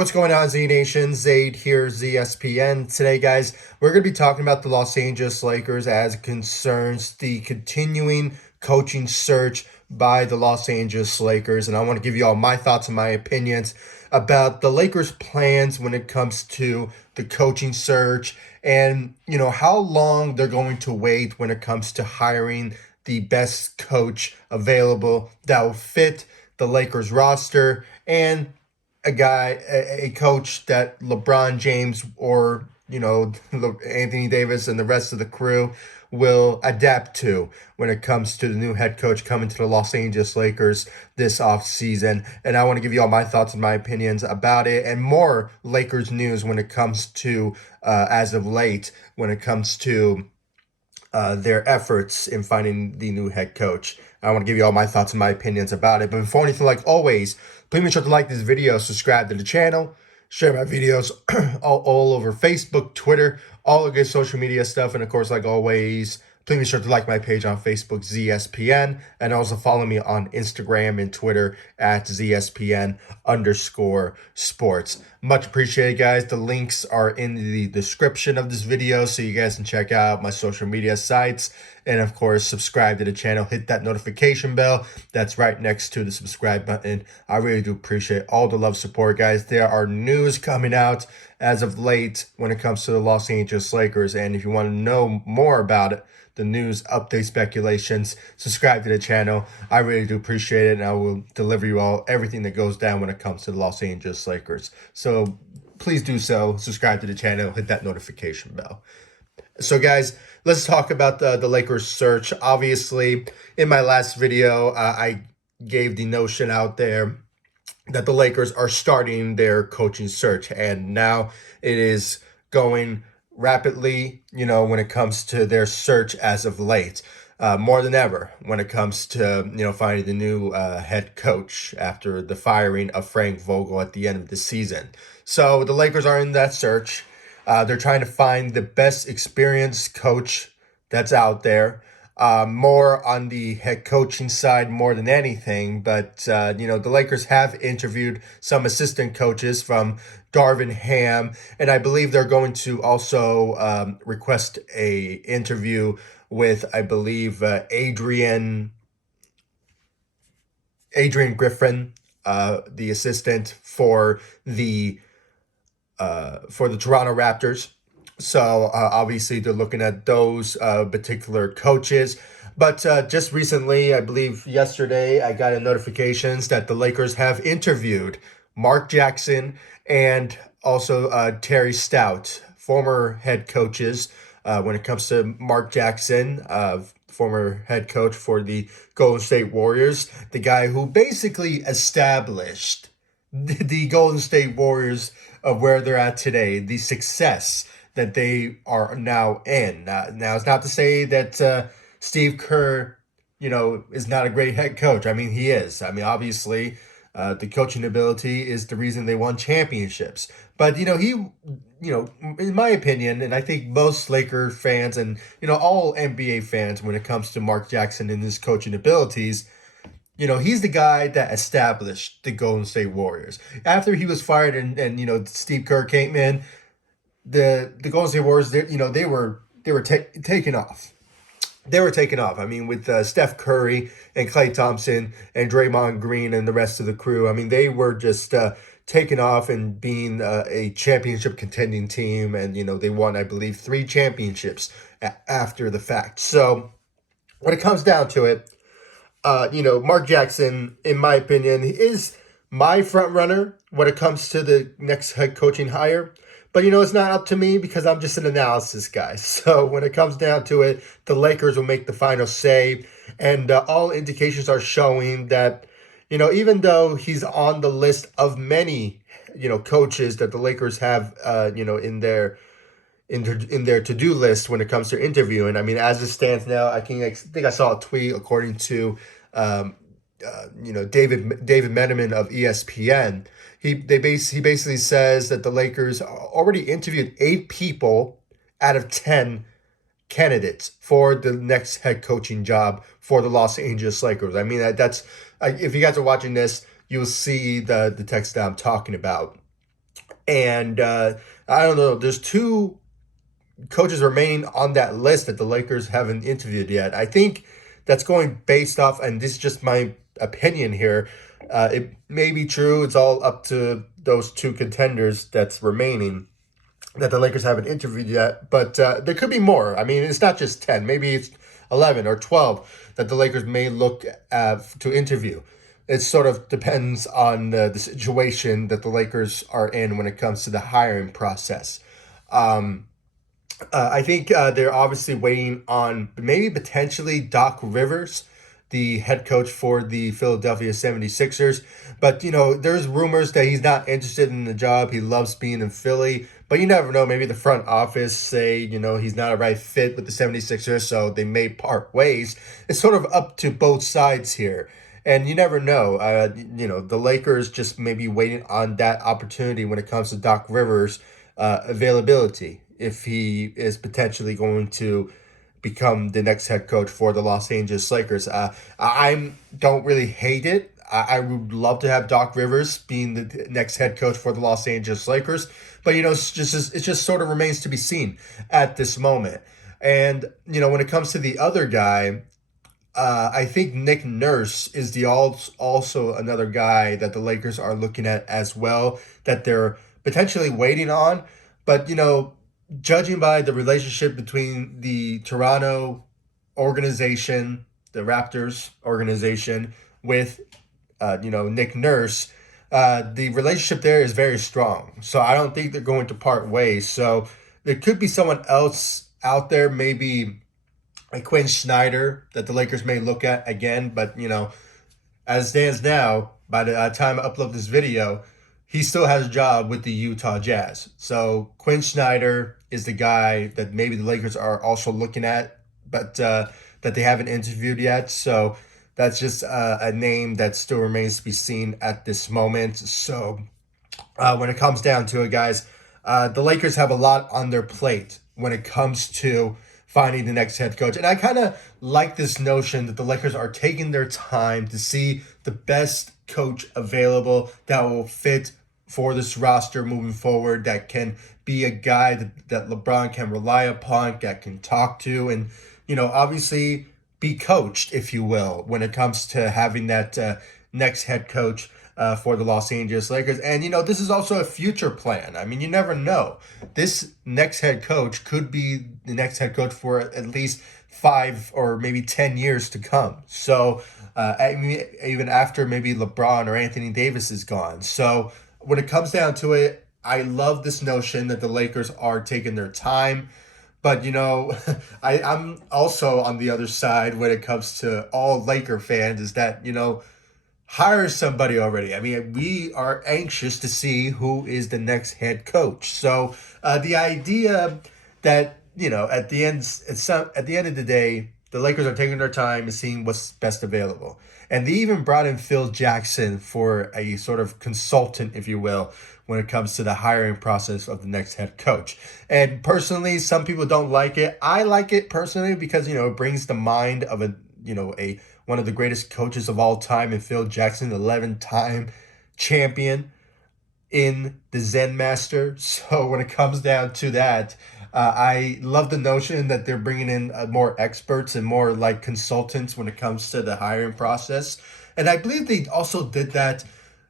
what's going on, Z Nation? Zaid here, ZSPN. Today, guys, we're going to be talking about the Los Angeles Lakers as it concerns the continuing coaching search by the Los Angeles Lakers. And I want to give you all my thoughts and my opinions about the Lakers' plans when it comes to the coaching search and, how long they're going to wait when it comes to hiring the best coach available that will fit the Lakers roster and a coach that LeBron James or, Anthony Davis and the rest of the crew will adapt to when it comes to the new head coach coming to the Los Angeles Lakers this offseason. And I want to give you all my thoughts and my opinions about it and more Lakers news when it comes to, as of late, when it comes to their efforts in finding the new head coach. I want to give you all my thoughts and my opinions about it. But before anything, like always, please make sure to like this video, subscribe to the channel, share my videos all over Facebook, Twitter, all the good social media stuff. And of course, like always, please make sure to like my page on Facebook, ZSPN, and also follow me on Instagram and Twitter at ZSPN_sports. Much appreciated, guys. The links are in the description of this video, so you guys can check out my social media sites. And of course, subscribe to the channel. Hit that notification bell that's right next to the subscribe button. I really do appreciate all the love, support, guys. There are news coming out as of late when it comes to the Los Angeles Lakers. And if you want to know more about it, the news, update, speculations, subscribe to the channel. I really do appreciate it, and I will deliver you all everything that goes down when it comes to the Los Angeles Lakers. So please do so. Subscribe to the channel. Hit that notification bell. So, guys, let's talk about the Lakers search. Obviously, in my last video, I gave the notion out there that the Lakers are starting their coaching search, and now it is going rapidly, when it comes to their search as of late, more than ever when it comes to, finding the new head coach after the firing of Frank Vogel at the end of the season. So the Lakers are in that search. They're trying to find the best experienced coach that's out there. More on the head coaching side more than anything. But, the Lakers have interviewed some assistant coaches from Darvin Ham. And I believe they're going to also request a interview with, I believe, Adrian Griffin, the assistant for the Toronto Raptors. So obviously they're looking at those particular coaches. But just recently, I believe yesterday, I got a notifications that the Lakers have interviewed Mark Jackson and also Terry Stotts, former head coaches. When it comes to Mark Jackson, former head coach for the Golden State Warriors, the guy who basically established the Golden State Warriors of where they're at today, the success that they are now in. Now, it's not to say that Steve Kerr, is not a great head coach. I mean, he is. I mean, obviously, the coaching ability is the reason they won championships. But, he, in my opinion, and I think most Laker fans and, all NBA fans when it comes to Mark Jackson and his coaching abilities, he's the guy that established the Golden State Warriors. After he was fired and Steve Kerr came in, the Golden State Warriors, they were taking off. They were taking off. I mean, with Steph Curry and Klay Thompson and Draymond Green and the rest of the crew, I mean, they were just taking off and being a championship contending team. And, they won, I believe, 3 championships after the fact. So when it comes down to it, Mark Jackson, in my opinion, is my front runner when it comes to the next head coaching hire. But, it's not up to me because I'm just an analysis guy. So when it comes down to it, the Lakers will make the final say. And all indications are showing that, even though he's on the list of many, coaches that the Lakers have, in their to-do list when it comes to interviewing. I mean, as it stands now, I think I saw a tweet according to, David Medeman of ESPN. He basically says that the Lakers already interviewed 8 people out of 10 candidates for the next head coaching job for the Los Angeles Lakers. I mean, that's if you guys are watching this, you'll see the text that I'm talking about. And I don't know, there's two coaches remaining on that list that the Lakers haven't interviewed yet. I think that's going based off, and this is just my opinion here. It may be true. It's all up to those two contenders that's remaining that the Lakers haven't interviewed yet, but there could be more. I mean, it's not just 10, maybe it's 11 or 12 that the Lakers may look to interview. It sort of depends on the situation that the Lakers are in when it comes to the hiring process. Um, I think they're obviously waiting on maybe potentially Doc Rivers, the head coach for the Philadelphia 76ers. But, there's rumors that he's not interested in the job. He loves being in Philly. But you never know. Maybe the front office say, he's not a right fit with the 76ers, so they may part ways. It's sort of up to both sides here. And you never know. The Lakers just may be waiting on that opportunity when it comes to Doc Rivers' availability, if he is potentially going to become the next head coach for the Los Angeles Lakers. I don't really hate it. I would love to have Doc Rivers being the next head coach for the Los Angeles Lakers, but it just sort of remains to be seen at this moment. And when it comes to the other guy, I think Nick Nurse is also another guy that the Lakers are looking at as well, that they're potentially waiting on. But judging by the relationship between the Toronto organization, the Raptors organization, with Nick Nurse, the relationship there is very strong. So I don't think they're going to part ways. So there could be someone else out there, maybe a Quinn Snyder, that the Lakers may look at again. But as it stands now, by the time I upload this video, he still has a job with the Utah Jazz. So Quinn Snyder is the guy that maybe the Lakers are also looking at, but that they haven't interviewed yet. So that's just a name that still remains to be seen at this moment. So when it comes down to it, guys, the Lakers have a lot on their plate when it comes to finding the next head coach. And I kind of like this notion that the Lakers are taking their time to see the best coach available that will fit for this roster moving forward, that can be a guy that LeBron can rely upon, that can talk to, and, obviously be coached, if you will, when it comes to having that next head coach for the Los Angeles Lakers. And, this is also a future plan. I mean, you never know. This next head coach could be the next head coach for at least 5 or maybe 10 years to come. So, even after maybe LeBron or Anthony Davis is gone. So, when it comes down to it, I love this notion that the Lakers are taking their time. But, I'm also on the other side when it comes to all Laker fans, is that, hire somebody already. I mean, we are anxious to see who is the next head coach. So the idea that, at the end of the day, the Lakers are taking their time and seeing what's best available. And they even brought in Phil Jackson for a sort of consultant, if you will, when it comes to the hiring process of the next head coach. And personally, some people don't like it. I like it personally because, it brings the mind of a one of the greatest coaches of all time in Phil Jackson, 11-time champion in the Zen Master. So when it comes down to that, I love the notion that they're bringing in more experts and more like consultants when it comes to the hiring process. And I believe they also did that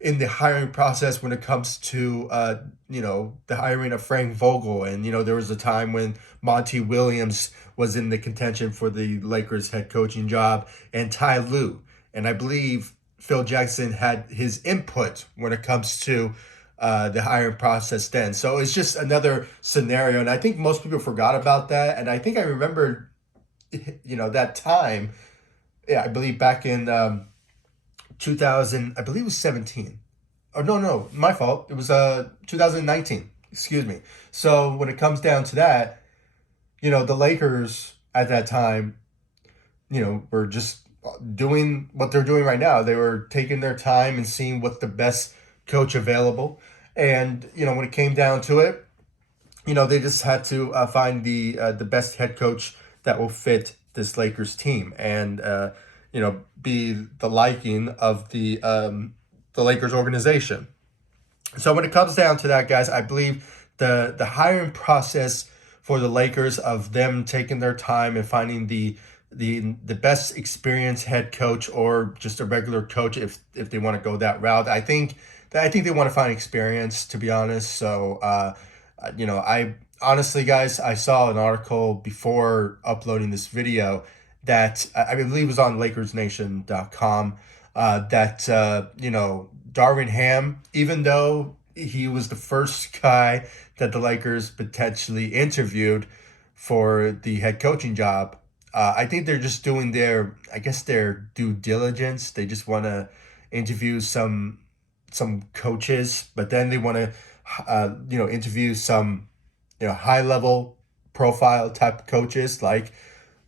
in the hiring process when it comes to, the hiring of Frank Vogel. And, there was a time when Monty Williams was in the contention for the Lakers head coaching job, and Ty Lue. And I believe Phil Jackson had his input when it comes to the hiring process then. So it's just another scenario. And I think most people forgot about that. And I think I remember, that time, I believe back in 2000, I believe it was 17. Oh, no, my fault. It was 2019. Excuse me. So when it comes down to that, the Lakers at that time, were just doing what they're doing right now. They were taking their time and seeing what's the best coach available. And, when it came down to it, they just had to find the best head coach that will fit this Lakers team and, be the liking of the Lakers organization. So when it comes down to that, guys, I believe the hiring process for the Lakers of them taking their time and finding the best experienced head coach or just a regular coach if they want to go that route. I think they want to find experience, to be honest. So I honestly, guys, I saw an article before uploading this video that I believe was on LakersNation.com, that Darvin Ham, even though he was the first guy that the Lakers potentially interviewed for the head coaching job, I think they're just doing their due diligence. They just want to interview some coaches, but then they want to interview some high level profile type coaches, like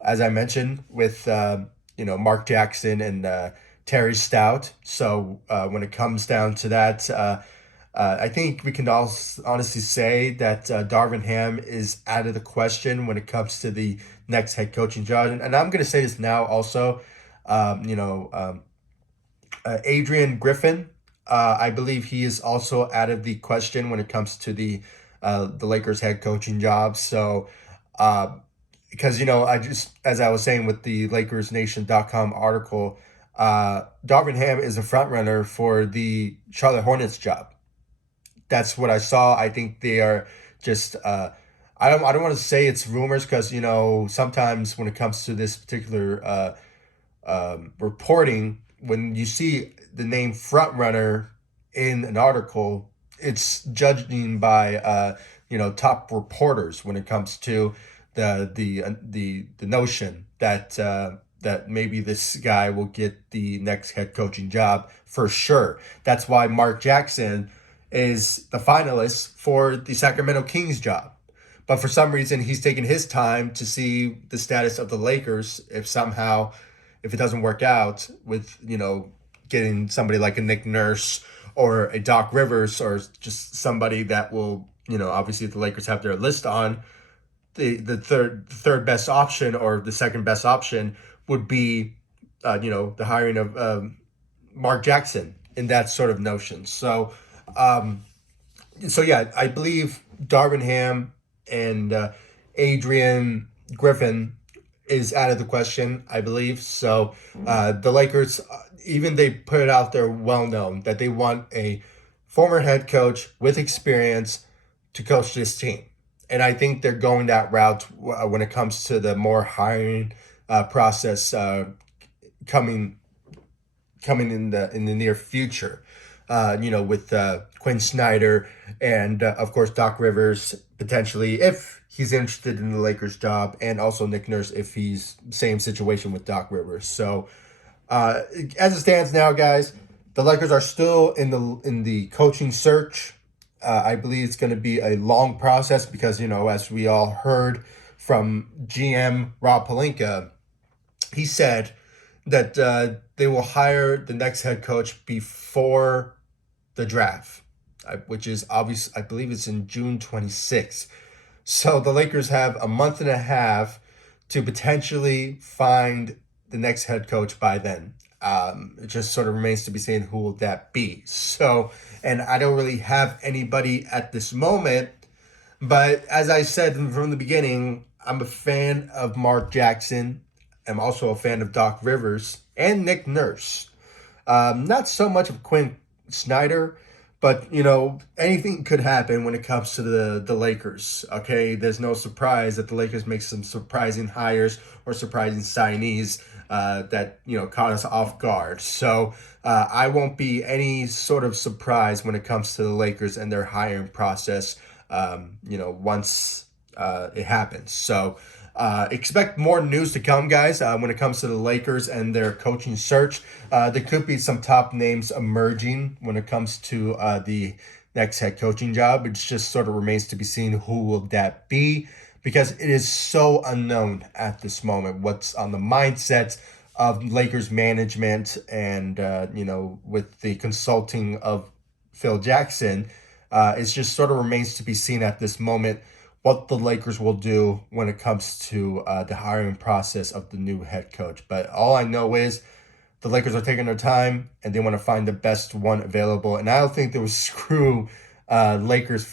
as I mentioned with Mark Jackson and Terry Stout. So when it comes down to that, I think we can all honestly say that Darvin Ham is out of the question when it comes to the next head coaching job. And I'm going to say this now also. Adrian Griffin, I believe he is also out of the question when it comes to the Lakers head coaching job. So because I just, as I was saying with the LakersNation.com article, Darvin Ham is a front runner for the Charlotte Hornets job. That's what I saw. I think they are just. I don't want to say it's rumors because sometimes when it comes to this particular reporting, when you see the name front runner in an article, it's judging by top reporters when it comes to the notion that that maybe this guy will get the next head coaching job for sure. That's why Mark Jackson is the finalist for the Sacramento Kings job. But for some reason, he's taking his time to see the status of the Lakers if it doesn't work out with, getting somebody like a Nick Nurse or a Doc Rivers or just somebody that will, obviously if the Lakers have their list on, the third best option or the second best option would be, the hiring of Mark Jackson in that sort of notion. So yeah, I believe Darvin Ham and Adrian Griffin is out of the question, I believe. So the Lakers, even they put it out there well known that they want a former head coach with experience to coach this team. And I think they're going that route when it comes to the more hiring process coming in the near future. With Quinn Snyder and of course Doc Rivers potentially if he's interested in the Lakers job, and also Nick Nurse if he's same situation with Doc Rivers. So as it stands now, guys, the Lakers are still in the coaching search. I believe it's going to be a long process because as we all heard from GM Rob Pelinka, he said that they will hire the next head coach before the draft, which is obvious. I believe it's in June 26th. So the Lakers have a month and a half to potentially find the next head coach by then. It just sort of remains to be seen who will that be. So, and I don't really have anybody at this moment, but as I said from the beginning, I'm a fan of Mark Jackson. I'm also a fan of Doc Rivers and Nick Nurse. Not so much of Quinn Snyder, but anything could happen when it comes to the Lakers. Okay, there's no surprise that the Lakers make some surprising hires or surprising signees that caught us off guard. So I won't be any sort of surprise when it comes to the Lakers and their hiring process. Once it happens. So. Expect more news to come, guys, when it comes to the Lakers and their coaching search. There could be some top names emerging when it comes to the next head coaching job. It just sort of remains to be seen who will that be, because it is so unknown at this moment what's on the mindset of Lakers management and, with the consulting of Phil Jackson. It just sort of remains to be seen at this moment what the Lakers will do when it comes to the hiring process of the new head coach. But all I know is the Lakers are taking their time and they want to find the best one available. And I don't think they will screw Lakers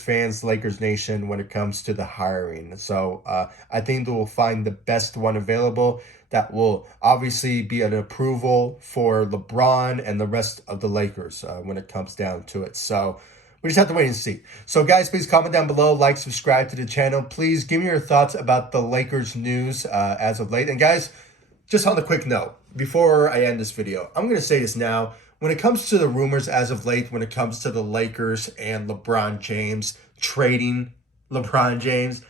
fans, Lakers Nation when it comes to the hiring. So I think they will find the best one available that will obviously be an approval for LeBron and the rest of the Lakers when it comes down to it. So we just have to wait and see. So guys, please comment down below, like, subscribe to the channel. Please give me your thoughts about the Lakers news as of late. And guys, just on a quick note, before I end this video, I'm going to say this now. When it comes to the rumors as of late, when it comes to the Lakers and LeBron James trading LeBron James,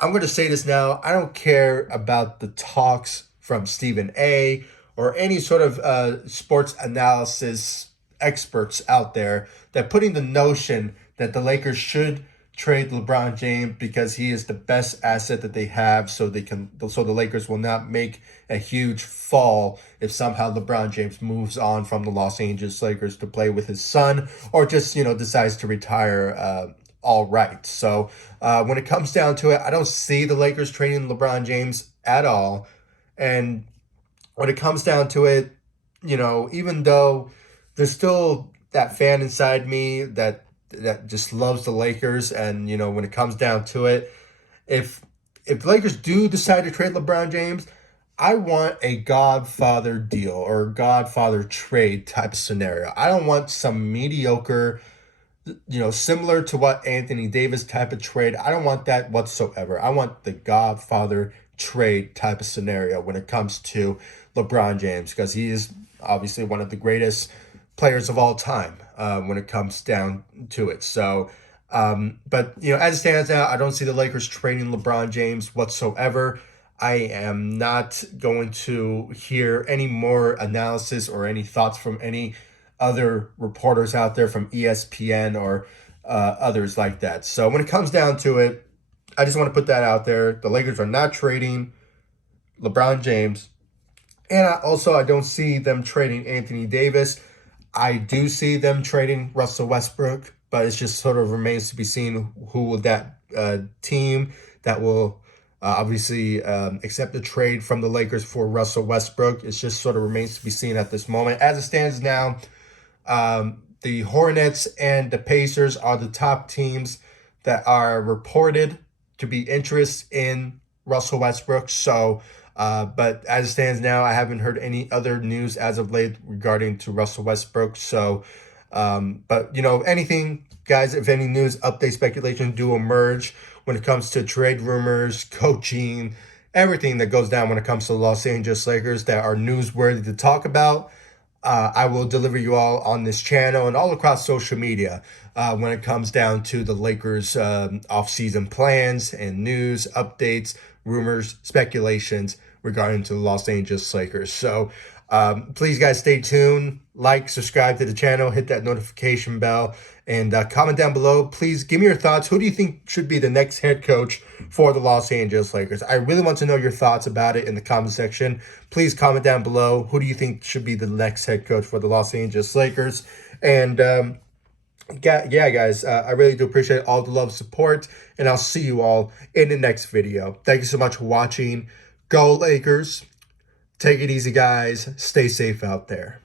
I'm going to say this now. I don't care about the talks from Stephen A. or any sort of sports analysis experts out there that putting the notion that the Lakers should trade LeBron James because he is the best asset that they have, so the Lakers will not make a huge fall if somehow LeBron James moves on from the Los Angeles Lakers to play with his son or just decides to retire all right. So when it comes down to it, I don't see the Lakers trading LeBron James at all. And when it comes down to it, even though there's still that fan inside me that just loves the Lakers, and when it comes down to it, if the Lakers do decide to trade LeBron James, I want a Godfather deal or Godfather trade type of scenario. I don't want some mediocre, similar to what Anthony Davis type of trade. I don't want that whatsoever. I want the Godfather trade type of scenario when it comes to LeBron James, because he is obviously one of the greatest players of all time when it comes down to it. So, but as it stands now, I don't see the Lakers trading LeBron James whatsoever. I am not going to hear any more analysis or any thoughts from any other reporters out there from ESPN or others like that. So when it comes down to it, I just want to put that out there. The Lakers are not trading LeBron James. And I don't see them trading Anthony Davis. I do see them trading Russell Westbrook, but it just sort of remains to be seen who will that team that will obviously accept the trade from the Lakers for Russell Westbrook. It just sort of remains to be seen at this moment. As it stands now, the Hornets and the Pacers are the top teams that are reported to be interested in Russell Westbrook. So, but as it stands now, I haven't heard any other news as of late regarding to Russell Westbrook. So, but anything, guys, if any news, update, speculation do emerge when it comes to trade rumors, coaching, everything that goes down when it comes to the Los Angeles Lakers that are newsworthy to talk about, I will deliver you all on this channel and all across social media when it comes down to the Lakers offseason plans and news, updates, rumors, speculations regarding to the Los Angeles Lakers. So please, guys, stay tuned. Like, subscribe to the channel, hit that notification bell, and comment down below. Please give me your thoughts. Who do you think should be the next head coach for the Los Angeles Lakers? I really want to know your thoughts about it in the comment section. Please comment down below. Who do you think should be the next head coach for the Los Angeles Lakers? And yeah, guys, I really do appreciate all the love, support, and I'll see you all in the next video. Thank you so much for watching. Go Lakers. Take it easy, guys. Stay safe out there.